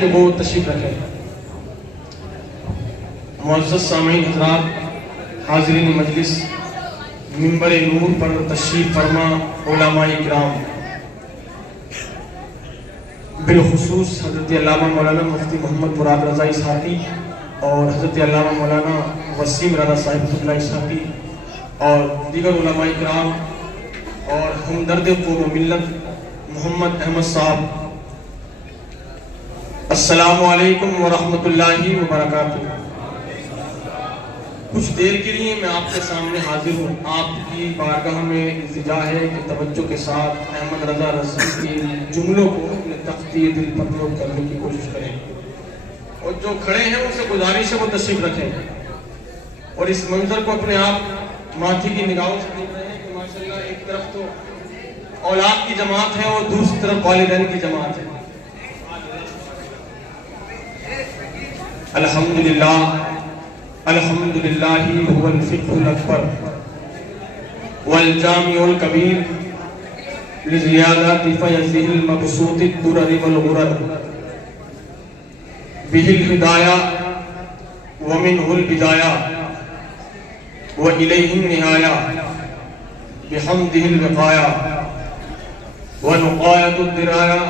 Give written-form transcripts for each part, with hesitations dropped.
کہ وہ تشریف رکھیں۔ معزز سامعین حضرات، حاضرین مجلس، منبر نور پر تشریف فرما علماء کرام، بالخصوص حضرت علامہ مولانا مفتی محمد مراد رضا اسحاقی اور حضرت علامہ مولانا وسیم رضا صاحب اللہ اسحاقی اور دیگر علماء کرام اور ہمدرد قوم و ملت محمد احمد صاحب، السلام علیکم ورحمۃ اللہ وبرکاتہ۔ کچھ دیر کے لیے میں آپ کے سامنے حاضر ہوں۔ آپ کی بارگاہ میں التجا ہے کہ توجہ کے ساتھ احمد رضا رضوی کے جملوں کو اپنے تختی دل پر نوٹ کرنے کی کوشش کریں، اور جو کھڑے ہیں ان سے گزارش ہے وہ تشریف رکھیں، اور اس منظر کو اپنے آپ ماتھی کی نگاہوں سے دیکھ رہے ہیں کہ ماشاءاللہ ایک طرف تو اولاد کی جماعت ہے اور دوسری طرف والدین کی جماعت ہے۔ الحمدللہ الحمدللہ هو الفقہ الاکبر والجامع الکبیر لزیادات فیضہ المبسوط الدرر والغرر بہ الہدایہ ومنہ البدایہ وإلیہ النہایہ بحمدہ الوقایہ ونقایۃ الدرایہ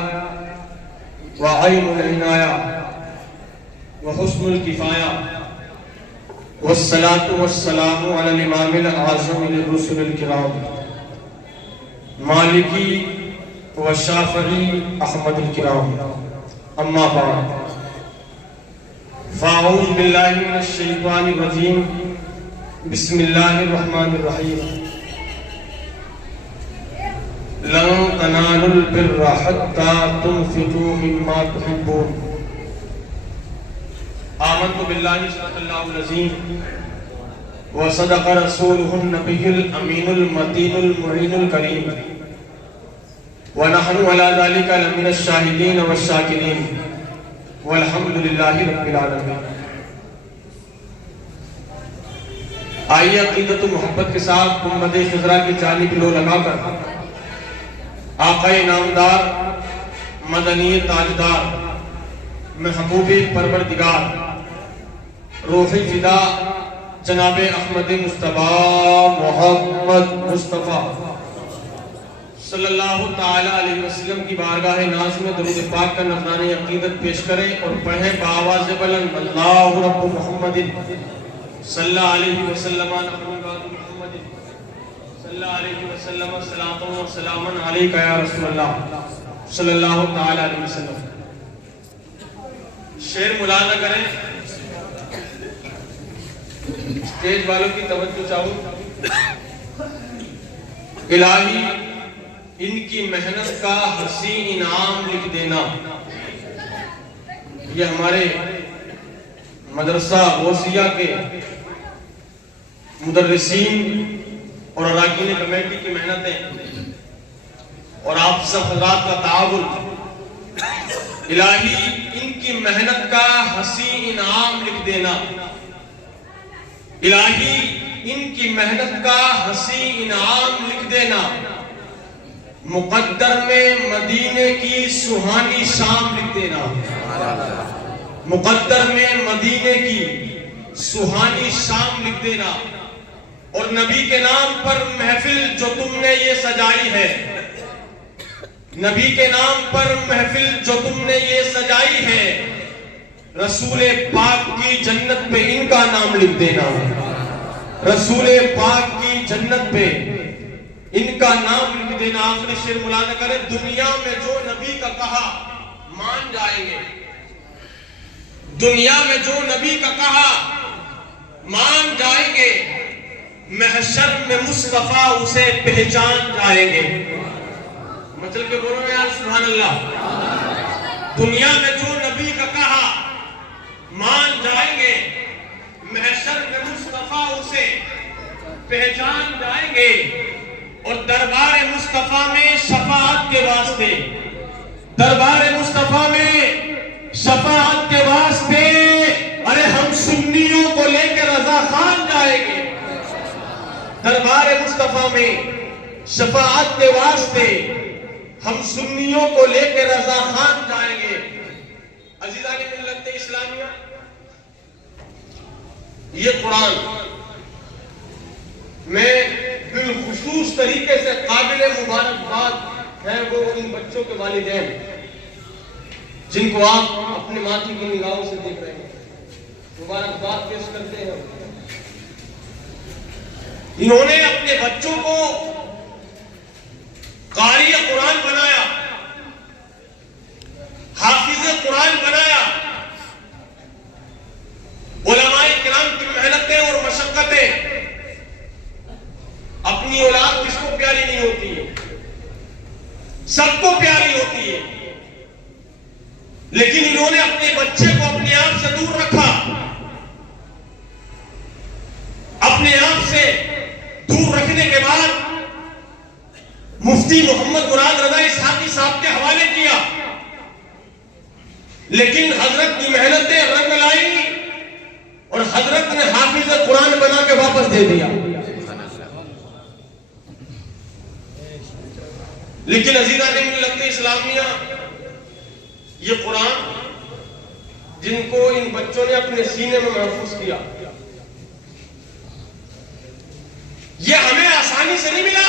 وعین العنایہ وحسن الکفایہ والصلاة والسلام علی الامام الاعظم للرسل الکرام مالکی وشافعی احمد الکرام، اما بعد، فاعوذ باللہ من الشیطان الرجیم، بسم اللہ الرحمن الرحیم، لن تنالوا البر حتى تنفقوا مما تحبون، آمنت باللہ صدق اللہ العظیم وصدق رسولہ النبی الامین المتین المعین الکریم ونحن علی ذلک لمن الشاہدین والشاکرین والحمدللہ رب العالمین۔ آئیے عقیدت و محبت کے ساتھ گنبد خضرا کی جانب لو لگا کر آقا نامدار مدنی تاجدار محبوب پروردگار روحی فدا جناب احمد مصطفیٰ محمد مصطفیٰ صلی اللہ تعالیٰ علیہ وسلم کی بارگاہ ناز میں درود پاک کا نذرانہ عقیدت پیش کریں اور پڑھیں بآواز بلند، اللہ رب محمد صلی اللہ علیہ وسلم محمد صلی اللہ علیہ وسلم صلاۃ و سلام علیک یا رسول اللہ صلی اللہ تعالیٰ علیہ وسلم۔ شعر ملاحظہ کریں، اسٹیج والوں کی توجہ چاہوں۔ الہی ان کی محنت کا حسین انعام لکھ دینا، یہ ہمارے مدرسہ غوثیہ کے مدرسین اور اراکین کمیٹی کی محنتیں اور آپ سب حضرات کا تعاون، الہی ان کی محنت کا حسین انعام لکھ دینا، الہی ان کی محنت کا حسین انعام لکھ دینا، مقدر میں مدینے کی سہانی شام لکھ دینا، مقدر میں مدینے کی سہانی شام لکھ دینا، اور نبی کے نام پر محفل جو تم نے یہ سجائی ہے، نبی کے نام پر محفل جو تم نے یہ سجائی ہے، رسول پاک کی جنت پہ ان کا نام لکھ دینا، رسول پاک کی جنت پہ ان کا نام لکھ دینا۔ آخری شعر ملاحظہ کریں، دنیا میں جو نبی کا کہا مان جائیں گے، دنیا میں جو نبی کا کہا مان جائیں گے، محشر میں مصطفیٰ اسے پہچان جائیں گے۔ مطلب کہ بولو یار سبحان اللہ، دنیا میں جو نبی کا کہا مان جائیں گے، محشر میں مصطفیٰ اسے پہچان جائیں گے، اور دربار مصطفیٰ میں شفاعت کے واسطے، دربار مصطفیٰ میں شفاعت کے واسطے، ارے ہم سنیوں کو لے کے رضا خان جائیں گے، دربار مصطفیٰ میں شفاعت کے واسطے ہم سنیوں کو لے کے رضا خان جائیں گے۔ عزیزان ملت اسلامیہ، یہ قرآن میں بالخصوص طریقے سے قابل مبارکباد ہے وہ ان بچوں کے والدین جن کو آپ اپنے ماتھی کی نگاہوں سے دیکھ رہے ہیں، مبارکباد پیش کرتے ہیں۔ انہوں نے اپنے بچوں کو قاری قرآن بنایا، حافظ قرآن بنایا۔ علماء کرام کی محنتیں اور مشقتیں، اپنی اولاد کس کو پیاری نہیں ہوتی ہے؟ سب کو پیاری ہوتی ہے، لیکن انہوں نے اپنے بچے کو اپنے آپ سے دور رکھا، اپنے آپ سے دور رکھنے کے بعد مفتی محمد مراد رضا اسحاقی صاحب کے حوالے کیا، لیکن حضرت کی محنتیں رنگ لائی اور حضرت نے حافظ قرآن بنا کے واپس دے دیا۔ لیکن عزیزان ملت اسلامیہ، یہ قرآن جن کو ان بچوں نے اپنے سینے میں محفوظ کیا، یہ ہمیں آسانی سے نہیں ملا۔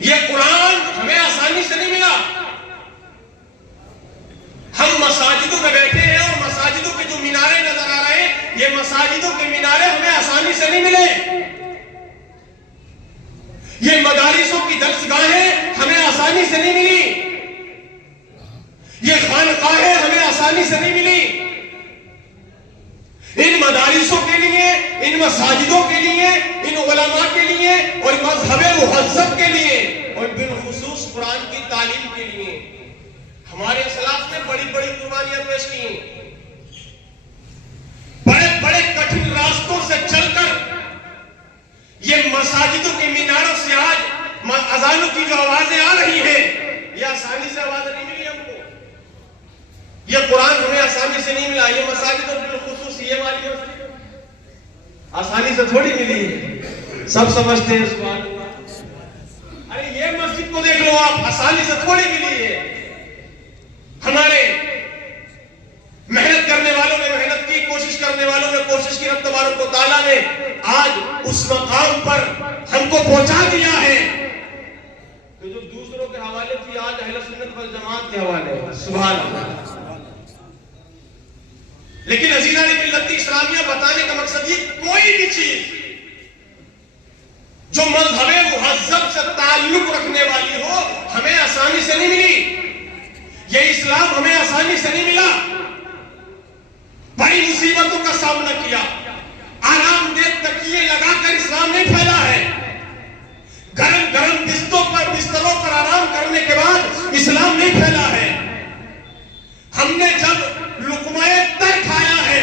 یہ قرآن ہمیں آسانی سے نہیں ملا۔ ہم مساجدوں میں بیٹھے ہیں اور مساجدوں کے جو مینارے نظر آ رہے ہیں، یہ مساجدوں کے مینارے ہمیں آسانی سے نہیں ملے۔ یہ مدارسوں کی درسگاہیں ہمیں آسانی سے نہیں ملی، یہ خانقاہیں ہمیں آسانی سے نہیں ملی۔ ان مدارسوں کے لیے، ان مساجدوں کے لیے، ان علماء کے لیے اور مذہب مہذب کے لیے اور بالخصوص قرآن کی تعلیم کے لیے ہمارے اسلاف نے بڑی بڑی قربانیاں پیش کی، بڑے بڑے کٹھن راستوں سے چل کر یہ مساجدوں کے میناروں سے آج اذانوں کی جو آوازیں آ رہی ہیں، یہ آسانی سے آواز نہیں ملی ہم کو۔ یہ قرآن ہمیں آسانی سے نہیں ملا۔ یہ مساجد اور بالخصوص یہ والی آسانی سے تھوڑی ملی ہے، سب سمجھتے ہیں سبحان اللہ۔ ارے یہ مسجد کو دیکھ لو آپ، آسانی سے تھوڑی ملی ہے۔ ہمارے محنت کرنے والوں نے محنت کی، کوشش کرنے والوں نے کوشش کی، رب تبارک و تعالیٰ نے آج اس مقام پر ہم کو پہنچا دیا ہے کہ جو دوسروں کے حوالے تھی آج اہل سنت والجماعت کے حوالے ہے، سبحان اللہ۔ لیکن عزیزان ملت اسلامیہ، بتانے کا مقصد یہ کوئی بھی چیز جو مذہب مہذب سے تعلق رکھنے والی ہو ہمیں آسانی سے نہیں ملی۔ یہ اسلام ہمیں آسانی سے نہیں ملا، بڑی مصیبتوں کا سامنا کیا، آرام دہ تکیے لگا کر اسلام نہیں پھیلا ہے، گرم گرم بستروں پر آرام کرنے کے بعد اسلام نہیں پھیلا ہے۔ ہم نے جب لقمہ تر کھایا ہے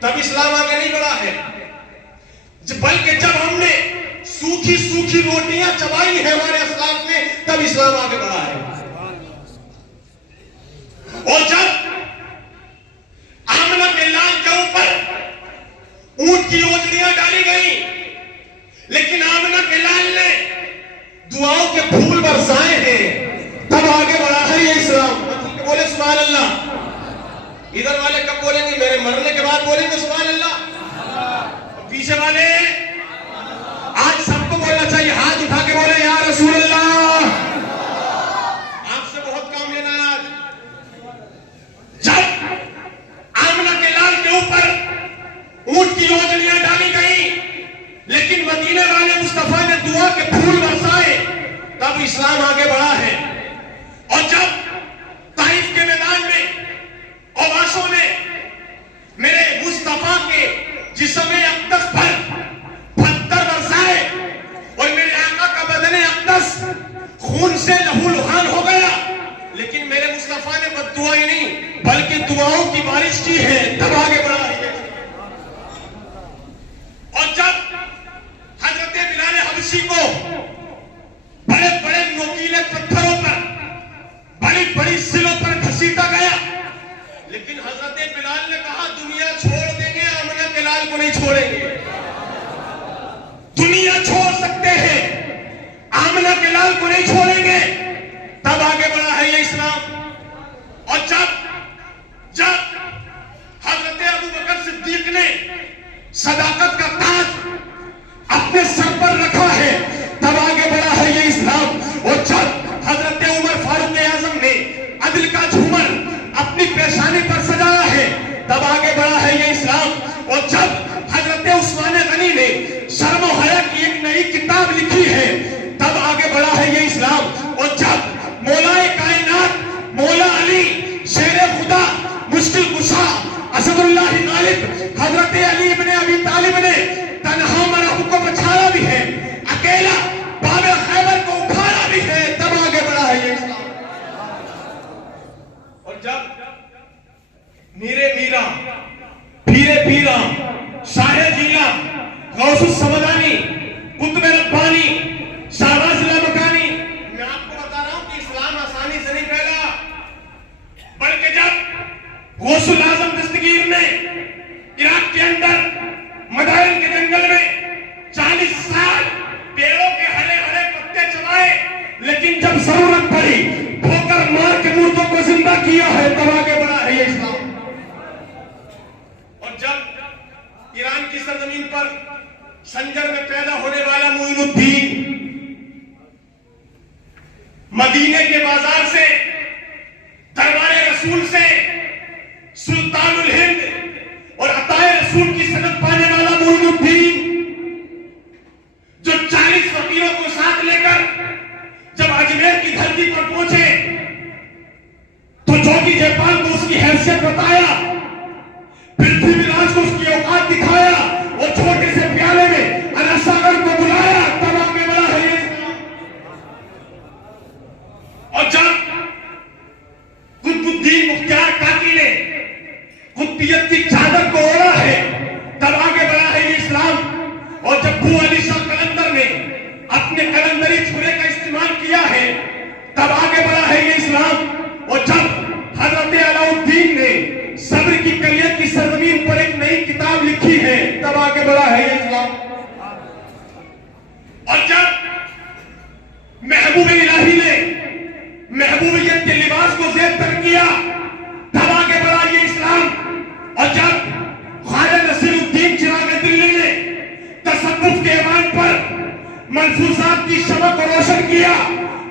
تب اسلام آگے نہیں بڑھا ہے، بلکہ جب ہم نے سوکھی سوکھی روٹیاں چبائی ہیں ہمارے اسلاف نے تب اسلام آگے بڑھا ہے۔ اور جب آمنہ کے لال کے اوپر اونٹ کی اوجڑیاں ڈالی گئی لیکن آمنہ کے لال نے دعاؤں کے پھول برسائے ہیں تب آگے بڑھا ہے یہ اسلام۔ بولے سبحان اللہ۔ ادھر والے کب بولیں گے؟ میرے مرنے کے بعد بولیں گے سبحان اللہ۔ پیچھے والے آج سب کو بولنا چاہیے، ہاتھ اٹھا کے بولے یا رسول اللہ۔ آپ سے بہت کام لینا ہے آج۔ جب آمنہ کے لال کے اوپر اونٹ کی اوجڑیاں ڈالی گئی لیکن مدینے والے مصطفیٰ نے دعا کے پھول برسائے تب اسلام آگے بڑھا ہے۔ اور جب طائف کے میدان میں اواسوں نے میرے مصطفیٰ کے جسم اقدس پر پتھر برسائے اور میرے آقا کا بدن اقدس خون سے لہو لہان ہو گیا، لیکن میرے مصطفیٰ نے بد دعائیں نہیں بلکہ دعاؤں کی بارش کی ہے تب آگے بڑھا ہے۔ اور جب حضرت بلال حبشی کو بڑے بڑے نوکیلے پتھروں پر بڑی بڑی سلوں پر گھسیٹا گیا لیکن حضرت بلال نے کہا دنیا چھوڑ دیں گے، آمنہ کے لال کو نہیں چھوڑیں گے۔ دنیا چھوڑ سکتے ہیں، آمنہ کے لال کو نہیں چھوڑیں گے، تب آگے بڑھا ہے یہ اسلام۔ طالب، حضرت علی ابن ابی طالب نے تنہا مرحوم کو بچایا بھی ہے، اکیلا باب خیبر کو اٹھایا بھی ہے، تب آگے بڑھا ہے یہ اسلام۔ اور جب میرے میرا، پیرے پیرا، شاہ جیلا، غوث السمدانی، قطب ربانی، شہباز لامکانی، میں آپ کو بتا رہا ہوں کہ اسلام آسانی سے نہیں پھیلا، بلکہ جب غوث الاعظم دستگیر نے عراق کے اندر مدائن کے جنگل میں 40 سال پیڑوں کے ہرے ہرے پتے چبائے، لیکن جب ضرورت پڑی ٹھوکر مار کے مردوں کو زندہ کیا ہے، تب آگے بڑھا ہے یہ اسلام۔ اور جب ایران کی سرزمین پر سنجر میں پیدا ہونے والا معین الدین مدینے کے بازار سے، دربار رسول سے، سلطان الہند اور عطائے رسول کی سند پانے والا معین الدین، جو 40 فقیروں کو ساتھ لے کر جب اجمیر کی دھرتی پر پہنچے تو جوگی جیپال کو اس کی حیثیت بتایا، پرتھوی راج کو اس کی اوقات دکھایا، اور چھوٹے سے پیالے میں انساگر کو بلایا، تب آگے بڑھا ہے یہ اسلام۔ اور جب قطب الدین مختار کاکی نے قطبیت کی چادر کو اوڑھا ہے، تب آگے بڑھا ہے یہ اسلام۔ اور جب ابو علی شاہ قلندر نے اپنے قلندری چھرے کا استعمال کیا ہے، تب آگے بڑھا ہے یہ اسلام۔ اور جب حضرت علاء الدین نے صبر کی کلیت کی سرزمین پر ایک نئی کتاب لکھی ہے، تب آگے بڑھا ہے یہ اسلام۔ اور جب محبوب الہی نے محبوبیت کے لباس کو زیب تر کیا، تب آگے بڑھا یہ اسلام۔ اور جب خواجہ نصیر الدین چراغ دلی نے تصوف کے ایوان پر منصوصات کی شمع کو روشن کیا،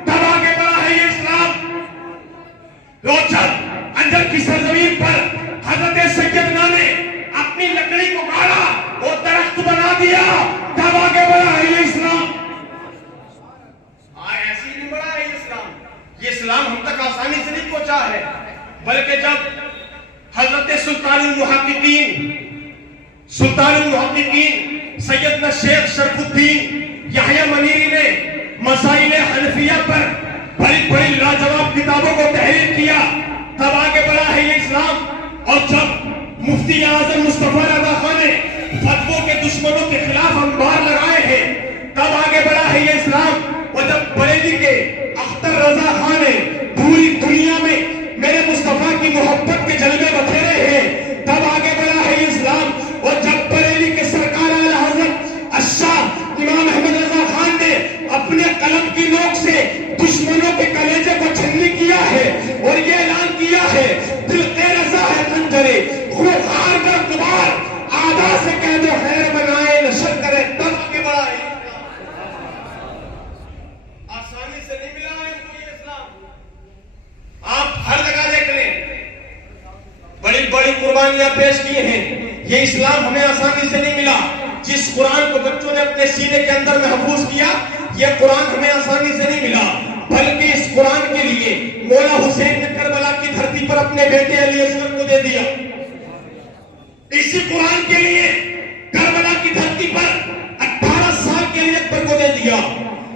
تب آگے بڑھا ہے یہ اسلام۔ اور جب انجر کی سرزمین پر حضرت سیدنا نے اپنی لکڑی کو گاڑا اور درخت بنا دیا، تب آگے بڑھا ہے یہ اسلام۔ ایسی نہیں بڑھا ہے یہ اسلام، یہ اسلام ہم تک آسانی سے نہیں پہنچا ہے، بلکہ جب حضرت سلطان المحققین سیدنا شیخ شرف الدین یحییٰ منیری نے مسائل حنفیہ پر بڑی بڑی لاجواب کتابوں کو تحریر کیا، تب آگے بڑھا ہے یہ اسلام۔ اور جب مفتی اعظم مصطفیٰ رضا خان نے فتووں کے دشمنوں کے خلاف انبار لگائے ہیں، تب آگے بڑھا ہے یہ اسلام۔ اور جب بریلی کے اختر رضا خان نے پوری دنیا میں میرے مصطفیٰ کی محبت کے جلوے بکھیرے ہیں، تب آگے بڑھا ہے یہ اسلام۔ اور جب بریلی کے سرکار اعلیٰ حضرت الشاہ امام احمد رضا خان نے اپنے قلم کی نوک سے دشمنوں کے کلیجے کو چھلنی کیا ہے اور یہ اعلان کیا ہے، دل کے رضا ہے خنجرے خوخار کا کبار، آدھا سے کہہ دو خیر بنائے نشر کرے، تب آگے بڑھا ہے۔ آسانی سے نہیں ملا ہے ان کو یہ اسلام، آپ ہر جگہ دیکھ لیں، بڑی بڑی قربانیاں پیش کی ہیں، یہ اسلام ہمیں آسانی سے نہیں ملا۔ جس قرآن کو بچوں نے اپنے سینے کے اندر محفوظ کیا، یہ قرآن ہمیں آسانی سے نہیں ملا، بلکہ اس قرآن کے لیے مولا حسین نے کربلا کی دھرتی پر اپنے بیٹے علی اصغر کو دے دیا۔ اسی قرآن کے لیے کربلا کی دھرتی پر 18 سال کے لیے اکبر کو دے دیا،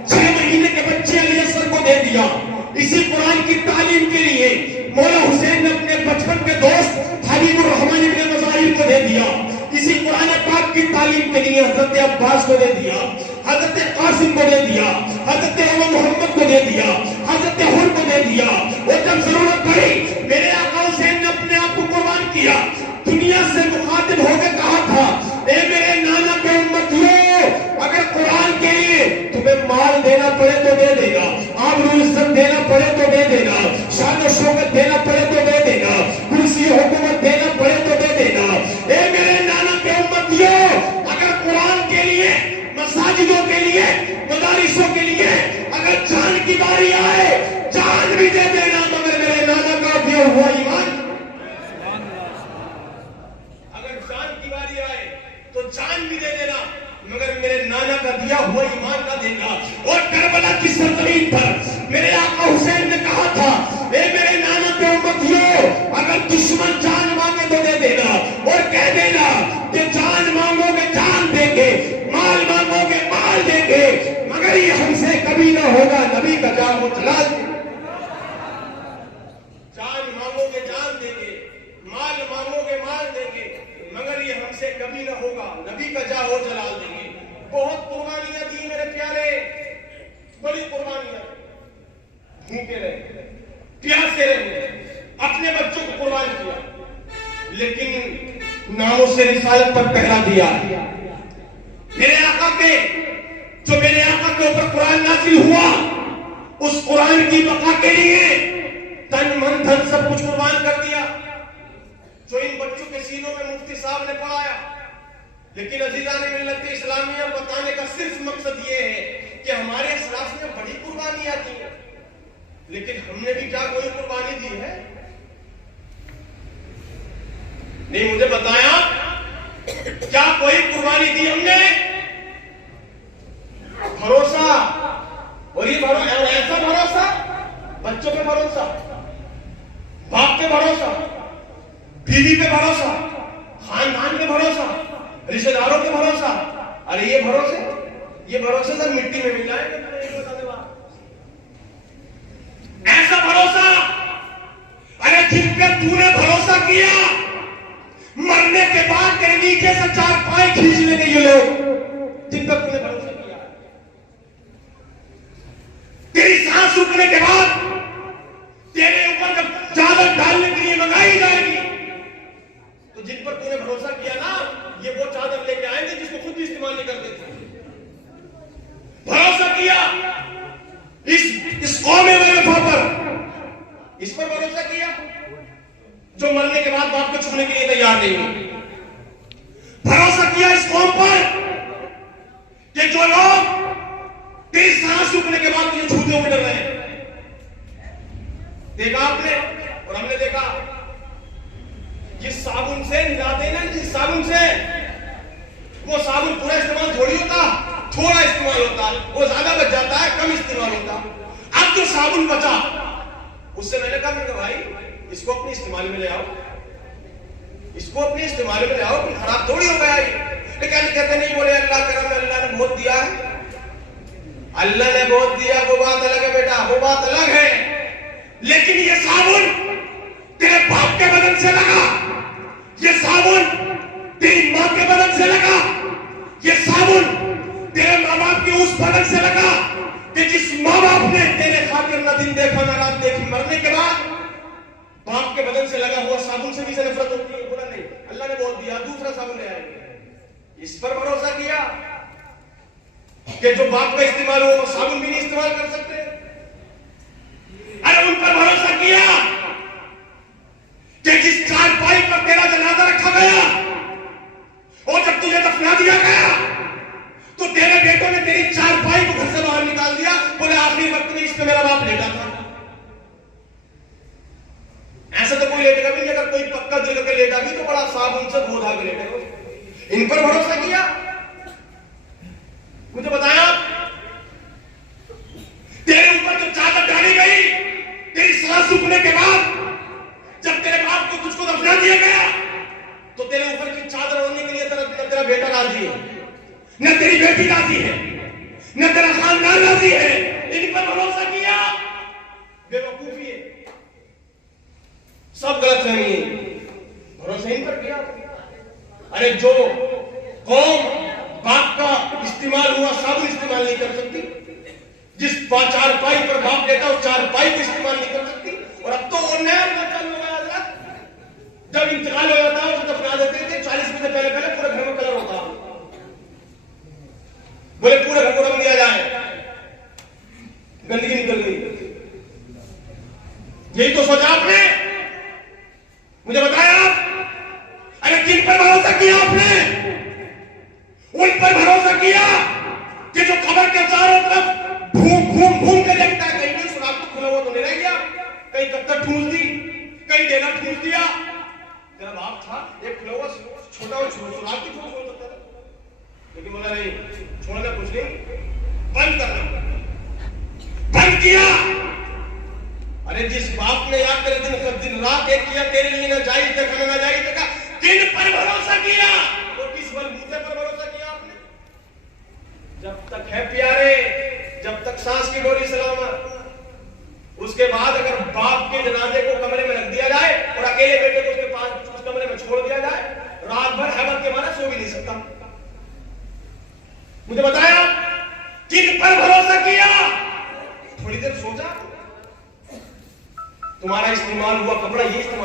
6 مہینے کے بچے علی اصغر کو دے دیا۔ اسی قرآن کی تعلیم کے لیے مولا حسین نے اپنے بچپن کے دوست حبیب الرحمن ابن مظاہر کو دے دیا۔ اسی قرآن پاک کی تعلیم کے لیے حضرت عباس کو دے دیا، حضرت قاسم کو دے دیا، حضرت ابو محمد کو دے دیا، حضرت حر کو دے دیا۔ اور جب ضرورت پڑی میرے آقا حسین نے اپنے آپ کو قربان کیا، دنیا سے مخاطب ہو کے کہا تھا، اے میرے نانا کے امتیوں، اگر قرآن کے لیے تمہیں مال دینا پڑے تو دے دینا، آبرو عزت دینا پڑے تو دے دینا، شان و شوکت دینا پڑے تو دے دینا، کرسی حکومت دینا پڑے تو دے دینا۔ اے میرے نانا کے امتیوں، اگر قرآن کے لیے، مساجدوں کے لیے، مدارسوں کے لیے اگر جان کی باری آئے، جان بھی دے دینا، مگر میرے نانا کا دیا ہوا ایمان، اگر جان کی باری آئے تو جان بھی دے دینا، مگر میرے نانا کا دیا ہوا ایمان کا دینا۔ اور کربلا کی سرزمین پر میرے آقا حسین نے کہا تھا، اے میرے نانا کے امتیوں، اگر دشمن جان مانگے تو دے دینا، اور کہہ دینا گے جان دیں گے، مال مانگو گے مال دیں گے، مگر یہ ہم سے کبھی نہ ہوگا، نبی کا جاہ و جلال دیں گے۔ بہت قربانیاں دی میرے پیارے، بڑی قربانیاں، بھوکے رہے، پیاسے رہے، اپنے بچوں کو قربان کیا، لیکن ناموس رسالت پر پہرا دیا۔ میرے آقا کے جو میرے آقا کے اوپر قرآن نازل ہوا، اس قرآن کی بقا کے لیے تن من دھن سب کچھ قربان کر دیا، جو ان بچوں کے سینوں میں مفتی صاحب نے پڑھایا۔ لیکن عزیزان ملت اسلامیہ بتانے کا صرف مقصد یہ ہے کہ ہمارے اسلاف نے بڑی قربانیاں دی، لیکن ہم نے بھی کیا کوئی قربانی دی ہے؟ نہیں، مجھے بتایا کیا کوئی قربانی دی ہم نے؟ بھروسہ، اور یہ ایسا بھروسہ، بچوں پہ بھروسہ، باپ پہ بھروسہ، بیوی پہ بھروسہ، خاندان پہ بھروسہ، رشتہ داروں پہ بھروسہ۔ ارے یہ بھروسے سب مٹی میں مل جائے گا۔ ایسا بھروسہ، ارے جن پہ تو نے بھروسہ کیا، مرنے کے بعد تیرے نیچے سے چار پائے کھینچ لیں گے یہ لوگ، جن پہ تو نے بھروسہ کیا۔ تیری سانس رکنے کے بعد تیرے اوپر جب چادر ڈالنے کے لیے منگائی جائے گی، تو جن پر تو نے بھروسہ کیا نا، یہ وہ چادر لے کے آئیں گے جس کو خود بھی استعمال نہیں کرتے تھے۔ بھروسہ کیا اس قوم وفا پر، اس پر بھروسہ کیا جو مرنے کے بعد باپ کو چھوڑنے کے لیے تیار نہیں ہوئی۔ بھروسہ کیا اس قوم پر کہ جو لوگ تیری سانس رکنے کے بعد تجھے چھوٹے ہوئے ڈر رہے ہیں۔ دیکھا آپ نے، اور ہم نے دیکھا، جس صابن سے نہلاتے ہیں نا، جس صابن سے، وہ صابن پورا استعمال تھوڑی ہوتا، تھوڑا استعمال ہوتا، وہ زیادہ بچ جاتا ہے، کم استعمال ہوتا۔ اب جو صابن بچا، اس سے میں نے کہا کہ بھائی اس کو اپنی استعمال میں لے آؤ، اس کو اپنی استعمال میں لے آؤ، کوئی خراب تھوڑی ہو گیا یہ۔ لیکن کہتے نہیں، بولے اللہ کرم ہے، اللہ نے بہت دیا ہے، اللہ نے بہت دیا، وہ بات الگ ہے بیٹا، وہ بات الگ ہے۔ لیکن یہ صابن تیرے باپ کے بدن سے لگا، یہ صابن تیری ماں کے بدن سے لگا، یہ صابن تیرے ماں باپ کے اس بدن سے لگا کہ جس ماں باپ نے تیرے خاطر نہ دن دیکھا نہ رات دیکھی، مرنے کے بعد باپ کے بدن سے لگا ہوا صابن سے بھی سے نفرت ہوتی ہے۔ بولا نہیں، اللہ نے بہت دیا، دوسرا صابن لے آئیں گے۔ اس پر بھروسہ کیا کہ جو باپ کا استعمال ہو وہ صابن بھی نہیں استعمال کر سکتے۔ ارے ان پر بھروسہ کیا کہ جس چارپائی پر تیرا جنازہ رکھا گیا، اور جب تجھے دفنا دیا گیا تو تیرے بیٹوں نے تیری چارپائی کو گھر سے باہر نکال دیا، بولے آخری وقت میں اس پہ میرا باپ لیٹا تھا۔ ایسا تو کوئی لیٹے گا بھی نہیں، اگر کوئی پکا دل کر کے لیٹا بھی تو بڑا صابن سے دھو دھا کے لیٹے گا۔ ان پر بھروسہ کیا۔ مجھے بتایا تیرے اوپر جو چادر ڈالی گئی، تیری سانس رکنے کے بعد جب تیرے باپ کو تجھ کو دفنا دیا گیا، تو تیرے اوپر کی چادر اوڑھنے کے لیے نہ تیرا بیٹا راضی ہے، نہ تیری بیٹی راضی ہے، نہ تیرا خاندان راضی ہے۔ ان پر بھروسہ کیا، بے وقوفی ہے، سب غلط فہمی ہے، بھروسہ ان پر کیا۔ ارے جو قوم باپ کا استعمال ہوا صابن استعمال نہیں کر سکتی، جس چارپائی پر باپ لیتا اس چارپائی کو استعمال نہیں کر سکتی، اور اب تو وہ نیا چالو ہو گیا، جب انتقال ہو جاتا ہے اسے دفنا دیتے تھے، 40 میں سے پہلے پورے گھر میں کلر ہوتا، بولے پورے گھر کو رنگ دیا جائے، گندگی نکل گئی۔ یہی تو سوچا آپ نے، مجھے بتایا آپ، ارے کن پر بھروسہ کیا آپ نے؟ ان پر بھروسہ کیا کہ جو قبر کے چاروں طرف گھوم کے دیکھتا ہے، کہیں نہیں سراغ تو کھلا ہوا تو نہیں رہ گیا، کہیں کتر ٹھونس دی، کہیں ڈیلا ٹھونس دیا۔ تیرا باپ تھا، ایک کھلا ہوا چھوٹا ہوا سراغ کی چھوڑ سکتا تھا، لیکن بولا نہیں، چھوڑنا کچھ نہیں، بند کرنا، بند کیا۔ ارے جس باپ نے یاد تیرے دن رات ایک کیا، تیرے لیے نہ جائز دیکھا نہ جائز دیکھا، کن پر بھروسہ کیا؟ اور کس بلبوتے پر بھروسہ کیا آپ نے؟ جب تک ہے پیارے، جب تک سانس کی ڈوری سلامت، اس کے بعد اگر باپ کے جنازے کو کمرے میں رکھ دیا جائے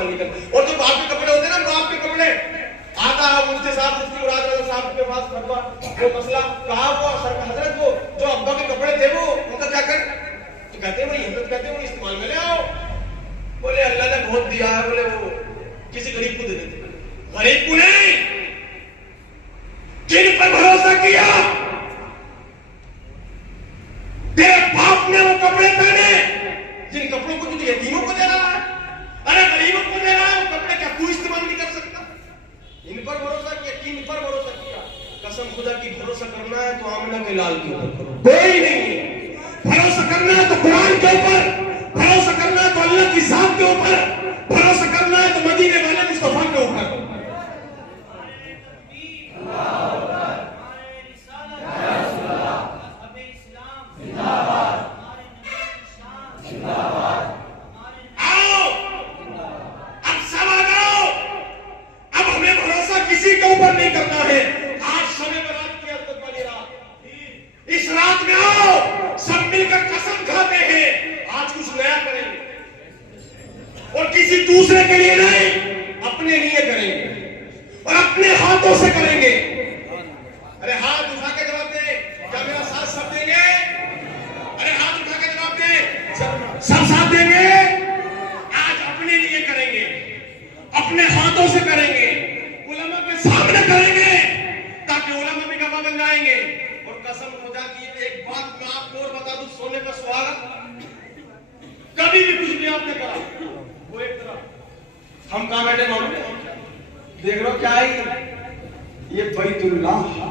باہر نکل. اور جو باپ کے کپڑے ہوتے ہیں نا, باپ کے کپڑے, آتا ہے مفتی صاحب, مفتی مراد رضا صاحب کے پاس فتوا, وہ مسئلہ کہا, وہ حضرت وہ جو ابا کے کپڑے تھے وہ ان کا کیا کریں؟ تو کہتے ہیں وہی حضرت کہتے ہیں وہ استعمال میں لے آؤ. بولے اللہ نے بہت دیا ہے, بولے وہ کسی غریب کو دے دیتے. غریب کو نہیں, جن پر بھروسہ کیا تیرے باپ نے وہ کپڑے پہنے, جن کپڑوں کو تو یتیموں کو دے رہا ہے, ارے غریبوں کو دے رہا ہے, وہ کپڑے کیا تو استعمال نہیں کر سکتا؟ ان پر بھروسہ کیا, کن پر بھروسہ کیا؟ قسم خدا کی بھروسہ کرنا ہے تو آمنہ کے لال کے اوپر کرو, کوئی نہیں. بھروسہ کرنا ہے تو قرآن کے اوپر, بھروسہ کرنا ہے تو اللہ کی ذات کے اوپر, بھروسہ کرنا ہے تو مدینے والے مصطفیٰ کے اوپر. نہیں کرنا ہے. آج شب برات کی عزت والی رات, اس رات میں آؤ, سب مل کر قسم کھاتے ہیں آج کچھ نیا کریں گے, اور کسی دوسرے کے لیے نہیں, اپنے لیے کریں گے اور اپنے ہاتھوں سے کریں گے. ارے ہاتھ اٹھا کے جواب دیں, کیا میرا ساتھ سب دیں گے؟ ارے ہاتھ اٹھا کے جواب دیں, سب ساتھ دیں گے. آج اپنے لیے کریں گے, اپنے ہاتھوں سے کریں گے, سامنے کریں گے, تاکہ علماء بھی گواہ بن جائیں گے. اور قسم خدا کی ایک بات میں آپ کو اور بتا دوں, سونے کا سوال کبھی بھی کچھ بھی آپ نے کرا, وہ ایک طرف ہم کہاں بیٹھے مولانا دیکھ رہو کیا ہے, یہ بیت اللہ,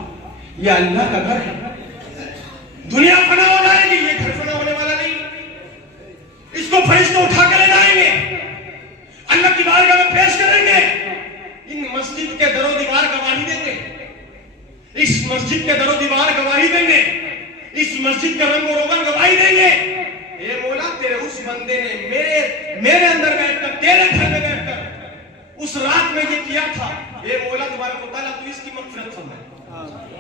یہ اللہ کا گھر ہے. دنیا فنا ہو جائے گی, یہ گھر فنا ہونے والا نہیں. اس کو فرشتے اٹھا کے لے جائیں گے, اللہ کی بارگاہ میں پیش کریں گے. ان مسجد کے در و دیوار گواہی دیں گے, اس مسجد کے در و دیوار گواہی دیں گے, اس مسجد کا رنگ و روغن گواہی دیں گے. اے مولا, تیرے اس بندے نے میرے اندر بیٹھ کر, تیرے گھر میں بیٹھ کر اس رات میں یہ کیا تھا. اے مولا تبارک و تعالیٰ, تو اس کی مغفرت فرما,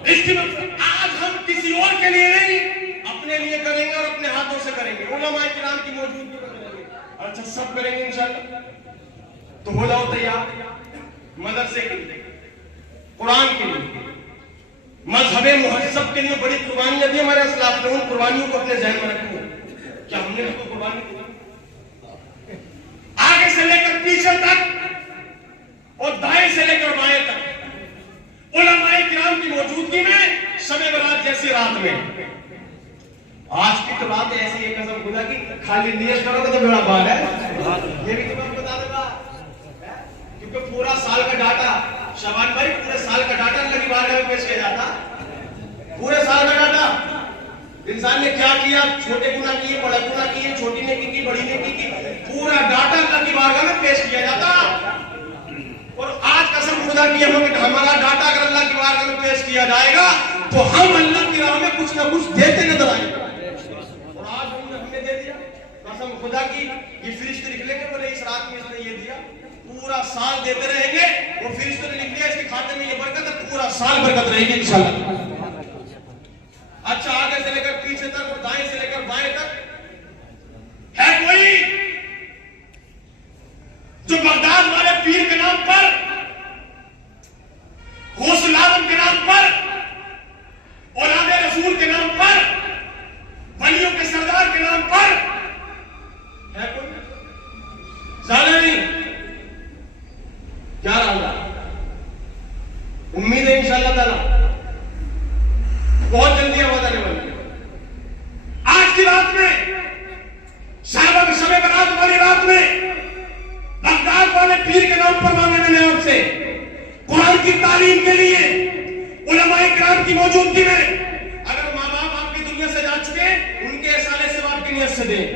اس کی مغفرت. آج ہم کسی اور کے لیے نہیں, اپنے لیے کریں گے اور اپنے ہاتھوں سے کریں گے. علماء کرام کی موجودگی میں کریں گے. اچھا, سب کریں گے انشاءاللہ. تو ہو جاؤ تیار مدرسے کے لیے, قرآن کے لیے, مذہب مہذب کے لیے. بڑی قربانیاں دی ہمارے اسلاف نے, ان قربانیوں کو اپنے ذہن میں رکھیں. کیا ہم نے بھی کوئی قربانی کی؟ آگے سے لے کر پیچھے تک اور دائیں سے لے کر بائیں تک علماء کرام کی موجودگی میں, شب برات جیسی رات میں. آج کی تو رات ایسی ہے قسم خدا کی, خالی نیت کرو گے تو بڑا بار ہے. یہ بھی تمہیں بتا دوں گا, کیونکہ پورا سال کا ڈاٹا, شبان بھائی, پورے سال کا ڈاٹا اللہ کی بارگاہ میں پیش کیا جاتا. پورے سال کا ڈاٹا انسان نے کیا کیا, چھوٹے گناہ کیے, بڑے گناہ کیے, چھوٹی نیکی کی, بڑی نیکی کی, پورا ڈاٹا اللہ کی بارگاہ میں پیش کیا جاتا. اور آج قسم خدا کی ہمارا ڈاٹا اگر اللہ کی بارگاہ میں پیش کیا جائے گا تو ہم اللہ کی راہ میں کچھ نہ کچھ دیتے نظر آئیں گے. اور آج ہم نے دے دیا, قسم خدا کی یہ فرشتے لکھ لیں گے, بولے اس رات میں اس نے یہ دیا, پورا سال دیتے رہیں گے. وہ فرشتوں نے لکھ دیا اس کے کھاتے میں یہ برکت ہے, پورا سال برکت رہے گی انشاءاللہ. اچھا, آگے سے لے کر پیچھے تک اور دائیں سے لے کر بائیں تک ہے کوئی جو بغداد والے پیر کے نام پر, غوث العالم کے نام پر, اولاد رسول کے نام پر, ولیوں کے سردار کے نام پر ہے کوئی؟ زیادہ نہیں. کیا رہا, امید ہے انشاءاللہ تعالی بہت جلدی آواز آنے والی ہے. آج کی رات میں, شب برات والی رات میں, بغداد والے پیر کے نام پر مانگنے میں آپ سے قرآن کی تعلیم کے لیے علماء کرام کی موجودگی میں, اگر ماں باپ آپ کی دنیا سے جا چکے, ان کے احسان ثواب کی نیت سے دیں.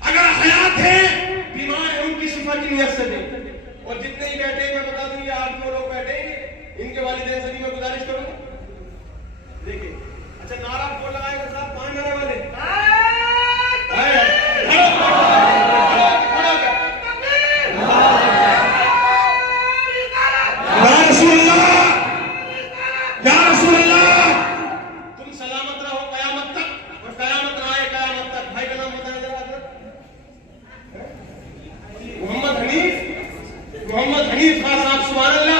اگر حیات ہیں, بیمار ہیں, ان کی شفا کی نیت سے دیں. اور جتنے ہی بیٹھے ہیں, میں بتا دوں یہ 8-9 لوگ بیٹھے ہیں, ان کے والدین سے بھی میں گزارش کروں گا. دیکھیں, اچھا نعرہ کون لگائے گا صاحب؟ 5 نعرے والے. تم سلامت رہو قیامت تک, اور قیامت رہے قیامت تک. بھائی کا نام بتائیں ذرا. محمد حنیف حنیف خان صاحب سبحان اللہ،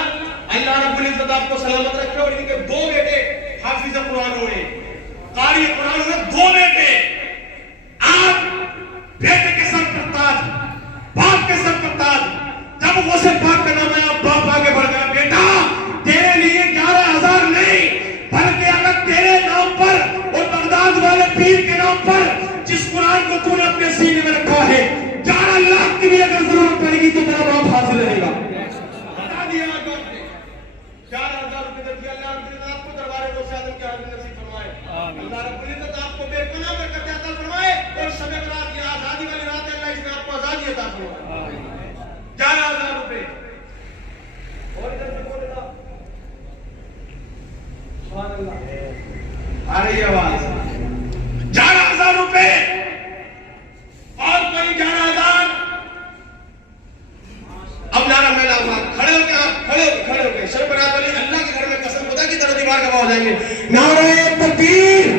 اللہ رب العزت آپ کو سلامت رکھے، اور ان کے 2 بیٹے حافظ قرآن ہوئے، قاری قرآن ہوئے، 2 بیٹے. آپ بیٹے کے سر پر تاج، باپ کے سر پر تاج. جب وہ سے پاک کا نام آیا، باپ آگے بڑھ گیا، بیٹا تیرے لیے 11,000 نہیں، بلکہ اگر تیرے نام پر اور بغداد والے پیر کے نام پر جس قرآن کو تو نے اپنے سینے میں رکھا ہے، 11 لاکھ کی بھی اگر ضرورت پڑے گی تو تیرا باپ حاضر رہے گا. بتا دیا آپ نے 4,000 روپے دے دیا. اللہ رب العزت آپ کو دربار غوث اعظم کی حاضری نصیب فرمائے. اللہ رب العزت آپ کو بے پناہ برکت عطا فرمائے، اور شب برات یہ آزادی والی رات ہے، اللہ اس میں آپ کو آزادی عطا فرمائے. 11,000 روپے. اور ادھر سے بولے گا سبحان اللہ، آ رہی ہے آواز. 11,000 روپے اور کوئی 11,000. اب نعرہ میں لاؤں گا، کھڑے ہو کے آپ کھڑے ہو کے شب برات والی اللہ کے گھر میں قسم خدا کی طرح دیوار گواہ ہو جائیں گے. نعرہ تکبیر،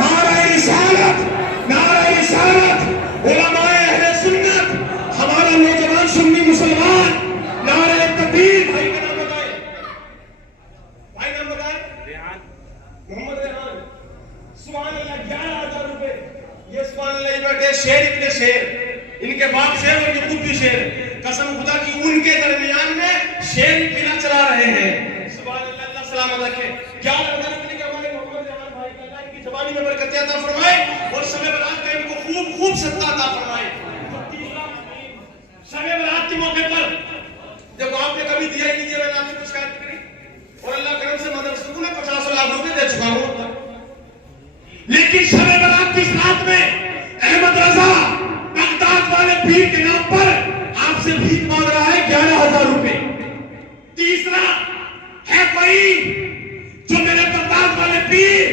نعرہ رسالت، نعرہ رسالت، علماء اہل سنت، ہمارا نوجوان سنی مسلمان، نعرہ تکبیر. بھائی کا نام بتائیں، بھائی نام بتائیں. محمد ریحان. سبحان اللہ. 11,000 روپے. یہ سبحان اللہ ہی بیٹھے شیر اتنے شیر، ان کے باپ شیر اور یہ خود بھی شیر. قسم خدا کی ان کے درمیان میں شیر پینا چلا رہے ہیں. سبحان اللہ. اللہ سلامت رکھے. 11,000 روپے کے ہمارے محمد ریحان بھائی کا اللہ ان کی زبانی میں برکت عطا فرمائے، اور شب برات کا ان کو خوب خوب صدقہ عطا فرمائے. شب برات کے موقع پر جب آپ نے کبھی دیا ہی نہیں دیا، میں نے آپ سے کچھ شکایت کری، اور اللہ کرم سے مدرسے کو میں 50 لاکھ روپے دے چکا ہوں. لیکن شب برات کی اس رات میں احمد رضا بغداد والے پیر کے نام پر آپ سے بھیک مانگ رہا ہے 11,000 روپے. تیسرا ہے کوئی جو میرے بغداد والے پیر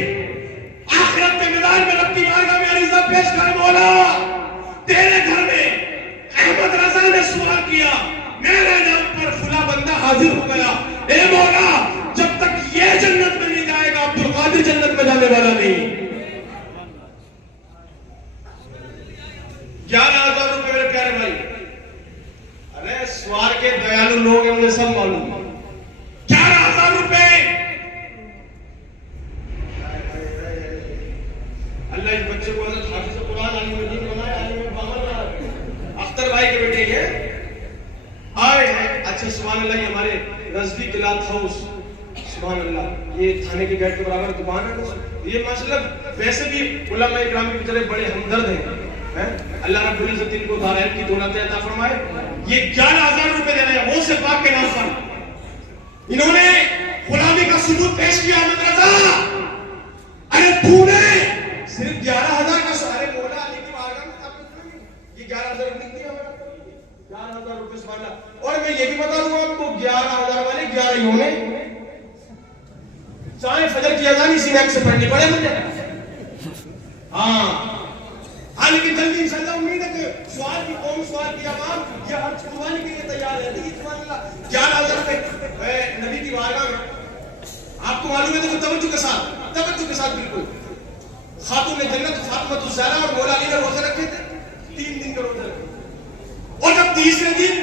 آخرت کے میدان میں رب کی بارگاہ میں عریضہ پیش کرے، مولا تیرے گھر میں احمد رضا نے سوال کیا، میرے نام پر فلاں بندہ حاضر ہو گیا، اے مولا جب تک یہ جنت میں نہیں جائے گا عبد القادر جنت میں جانے والا نہیں. 11,000 روپے میرے پیارے بھائی. ارے سوار کے دیالو لوگ ہیں، انہیں سب معلوم. 11,000 روپے. اللہ اس بچے کو حضرت حافظ قرآن عالم دین بنائے، عالم بامر بنائے. اختر بھائی کے بیٹے یہ آئے ہیں. اچھا سبحان اللہ. یہ ہمارے نزدیک کلاتھ ہاؤس، سبحان اللہ، یہ تھانے کے گیٹ کے برابر دکان ہے. یہ ماشاءاللہ ویسے بھی علماء اکرام کی طرح بڑے ہمدرد ہیں. اللہ رب العزت ان کو دارائن کی دولت عطا فرمائے. یہ 11,000 روپے دے رہے ہیں غوث پاک کے نام پر. انہوں نے غلامی کا ثبوت پیش کیا. احمد رضا ارے تو نے صرف 11,000 کا سارے مولا علی کی بارگاہ میں یہ 11,000 روپے دیا ہمارا 11,000 روپے سبحان اللہ. اور میں یہ بھی بتا دوں آپ کو 11,000 والے 11 ہی ہونے چاہے فجر کی اذان اسی نیک سے پڑھنی پڑے مجھے. ہاں لیکن جلدی انشاءاللہ امید ہے کہ سوال کی قوم، سوال کی عوام یہ ہر قربانی کے لیے تیار ہے. لیکن سبحان اللہ 11,000 روپے نبی کی بارگاہ میں آپ کو معلوم ہے کہ توجہ کے ساتھ بالکل خاتون جنت فاطمہ الزہرا اور مولا علی نے روزے رکھے تھے، 3 دن کے روزے رکھے. اور جب تیسرے دن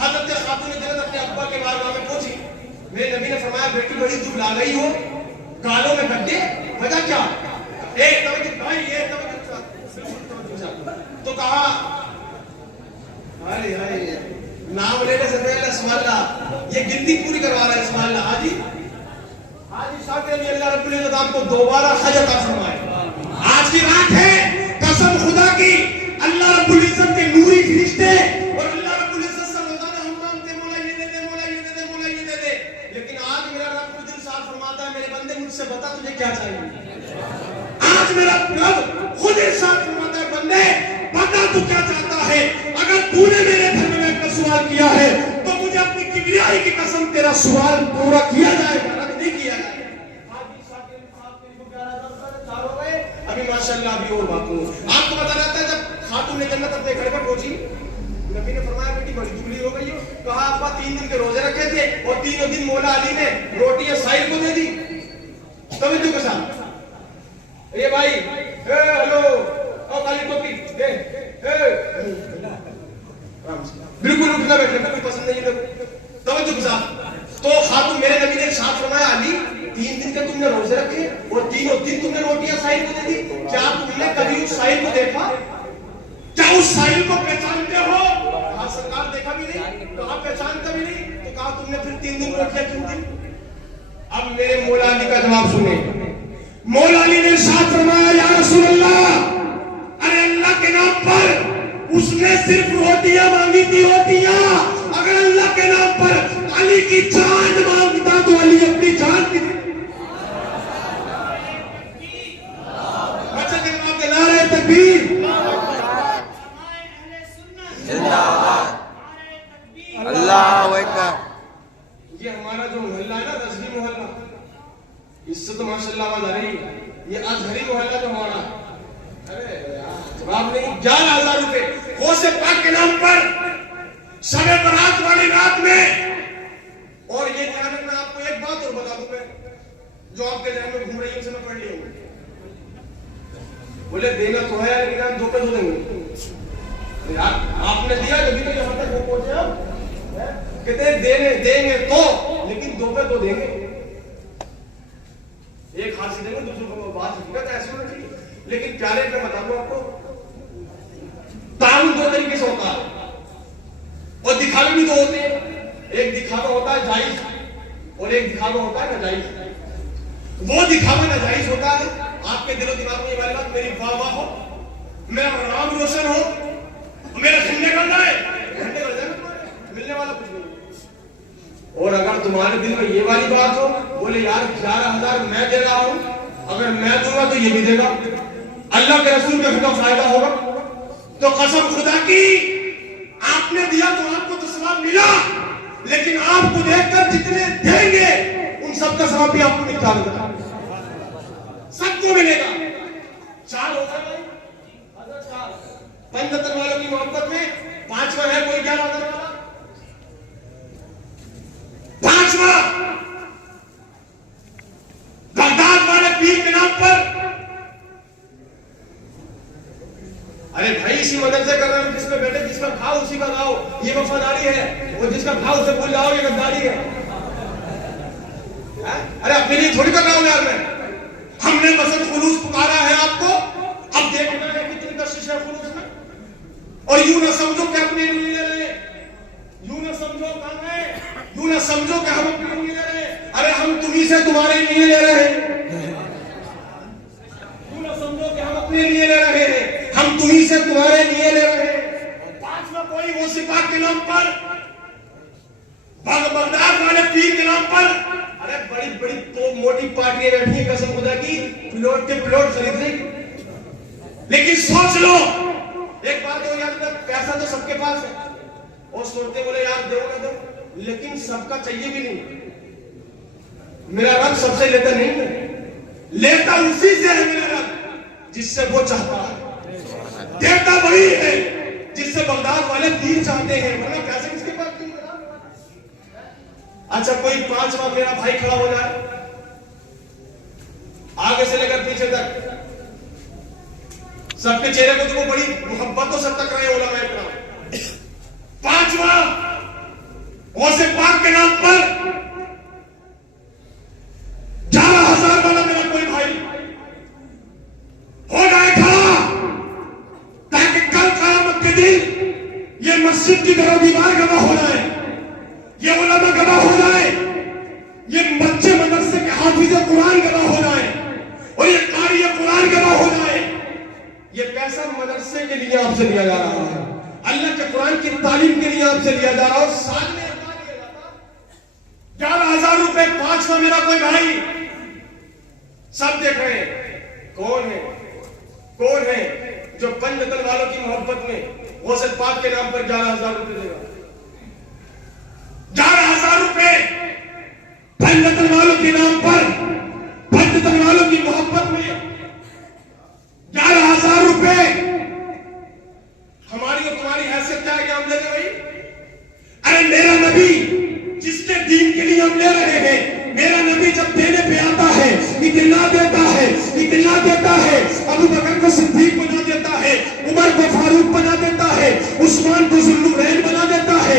حضرت خاتون جنت اپنے ابا کے بارگاہ میں پہنچی، میرے نبی نے فرمایا بیٹی بڑی دھوپ لا گئی ہو، گالوں میں گڈھے، وجہ کیا؟ ایک توجہ بھائی، ایک توجہ تو کہا نام لینے سے پہلے سبحان اللہ یہ گنتی پوری کروا رہا ہے. سبحان اللہ. حاجی شاکر علی اللہ رب العزت آپ کو دوبارہ حج عطا فرمائے. آج کی رات ہے قسم خدا کی اللہ رب العزت کے نوری فرشتے اور اللہ رب العزت سے روزانہ ہم مانگتے مولا یہ دے دے، مولا یہ دے دے، مولا یہ دے دے. لیکن آج میرا رب خود ارشاد فرماتا ہے میرے بندے مجھ سے بتا تجھے کیا چاہیے. آج میرا رب خود ارشاد فرماتا ہے بندے بتا تو کیا چاہتا ہے. اگر تو نے میرے گھر میں بیٹھ کر سوال کیا ہے تو مجھے اپنی کبریائی کی قسم تیرا سوال پورا کیا جائے گا، نہیں کیا جائے گا. ابھی ماشاءاللہ ابھی اور بات ہوں آپ کو بتا رہا تھا. جب خاتون جنت اپنے گھر پر پہنچی، نبی نے فرمایا بیٹی بڑی دبلی ہو گئی ہو. کہا ابا 3 دن کے روزے رکھے تھے اور 3 دن مولا علی نے روٹی سائل کو دے دی. توجہ کے ساتھ اے بھائی ہلو او کالی ٹوپی دے بالکل اٹھنا بیٹھنا کوئی پسند نہیں ہے. توجہ کے ساتھ. تو خاتون میرے نبی نے ارشاد فرمایا علی 3 دن کے تم نے روزے رکھے اور تینوں دن تم نے روٹیاں سائل کو دے دی. کیا تم نے کبھی اس سائل کو دیکھا؟ کیا اس سائل کو پہچانتے ہو؟ کہا سرکار دیکھا بھی نہیں. کہا پہچانتا بھی نہیں. تو کہا تم نے پھر 3 دن روٹیاں کیوں دی؟ اب میرے مولا علی کا جواب سنیں. مولا علی نے ارشاد فرمایا یا رسول اللہ، ارے اللہ کے نام پر اس نے صرف روٹیاں مانگی تھی، روٹیاں. اگر اللہ کے نام پر علی کی جان مانگتا تو علی اپنی جان کی بچہ کے نام کے نعرہ تکبیر، اللہ اکبر. یہ ہمارا جو محلہ ہے نا رضوی محلہ، اس سے تو ماشاءاللہ آواز آ رہی ہے. یہ ازہری محلہ جو ہمارا، جواب نہیں. 11,000 روپے غوث پاک کے نام پر شب برات والی رات میں. اور یہ دھیان رکھنا، آپ کو ایک بات اور بتا دوں میں جو آپ کے ذہن میں گھوم رہی ہے اسے میں پڑھ لی ہوں. بولے دینا تو ہے لیکن آپ 2 پیسے دیں گے. آپ نے دیا جبھی تو یہاں تک پہنچے. آپ کہتے ہیں دیں گے تو، لیکن 2 پیسے تو دیں گے. ایک ہاتھ سے دیں گے دوسرے کو بات حقیقت ایسی ہونا چاہیے. لیکن پیارے میں بتا دوں آپ کو، تعاون 2 طریقے سے ہوتا ہے اور دکھاوے بھی 2 ہوتے ہیں. ایک دکھاوا ہوتا ہے جائز اور ایک دکھاوا ہوتا ہے ناجائز. وہ دکھاوا ناجائز ہوتا ہے آپ کے دل و دماغ میں یہ والی بات میری واہ واہ ہو، میرا نام روشن ہو، میرا سننے کا جائے ملنے والا کچھ نہیں. اور اگر تمہارے دل میں یہ والی بات ہو، بولے یار 11,000 میں دے رہا ہوں، اگر میں دوں گا تو یہ بھی دے گا، اللہ کے رسول کے حکم فائدہ ہوگا. تو قسم خدا کی آپ نے دیا تو آپ کو تو ثواب ملا، لیکن آپ کو دیکھ کر جتنے دیں گے ان سب کا ثواب بھی آپ کو ملتا ہوگا، سب کو ملے گا. 4 ہوتا ہے بھائی، حضرت 4 پنجتن والوں کی محبت میں 5واں ہے کوئی 11,000 والا. 5واں بغداد والے پیر کے نام پر. ارے بھائی اسی مدد سے کر رہے ہیں، جس میں بیٹھے جس کا کھاؤ اسی کا گاؤ، یہ وفاداری ہے. اور جس کا کھاؤ اسے بھول جاؤ، یہ غداری ہے. ارے اپنے لیے تھوڑی کر رہا ہوں یار میں. ہم نے مثلا خلوص پکارا ہے آپ کو، اب دیکھنا ہے کتنی کشش ہے خلوص میں. اور یوں نہ سمجھو کہ اپنے لیے لے رہے، یوں نہ سمجھو یوں نہ سمجھو کہ ہم اپنے لیے لے رہے. ارے ہم تمہیں سے تمہارے لیے لے رہے ہیں. یوں نہ سمجھو کہ ہم اپنے لیے لے رہے ہیں، ہم تمہیں سے تمہارے لیے لے رہے ہیں. 5واں کوئی وہ صفات کے نام پر، بغداد والے پیر کے نام پر. ارے بڑی بڑی تو موٹی پارٹیاں بیٹھی ہیں قسم خدا کی، پلاٹ کے پلاٹ خرید رہی. لیکن سوچ لو ایک بات ہو یار، پیسہ تو سب کے پاس ہے اور سوچتے بولے یار دو نہ دو، لیکن سب کا چاہیے بھی نہیں. میرا رب سب سے لیتا نہیں ہے، لیتا اسی سے ہے میرا رب جس سے وہ چاہتا ہے، دیتا وہی ہے جس سے بغداد والے پیر چاہتے ہیں، ورنہ کیسے کس کے پاس نہیں. اچھا کوئی 5واں میرا بھائی کھڑا ہو جائے آگے سے لے کر پیچھے تک، سب کے چہرے کو تو وہ بڑی محبت تو سب تک رہے علماء کرام. 5واں غوث پاک کے نام پر 11,000 والا میرا کوئی بھائی ہو جائے کھڑا، تاکہ کل قیامت کے دن یہ مسجد کی در و دیوار گواہ ہو جائے، یہ علماء گواہ ہو جائے، یہ بچے مدرسے کے حافظ قرآن گواہ ہو جائے، اور یہ قاری قرآن گواہ ہو جائے. یہ پیسہ مدرسے کے لیے آپ سے لیا جا رہا ہے، اللہ کے قرآن کی تعلیم کے لیے آپ سے لیا جا رہا ہے، اور سال میں 11,000 روپے. 5واں میرا کوئی بھائی، سب دیکھ رہے ہیں کون ہے جو پنجتن والوں کی محبت میں غوث پاک کے نام پر 11,000 روپے دے گا. 11,000 روپے پنجتن والوں کے نام پر، پنجتن والوں کی محبت میں 11,000 روپے. ہماری اور تمہاری حیثیت کیا ہے کہ ہم لے دیں بھائی؟ ارے میرا نبی جس کے دین کے لیے ہم لے رہے ہیں، میرا نبی جب دینے پہ آتا ہے اتنا دیتا ہے، اتنا دیتا ہے، ابو بکر کو صدیق بنا دیتا ہے، عمر کو فاروق بنا دیتا ہے، عثمان کو ذوالنورین بنا دیتا ہے،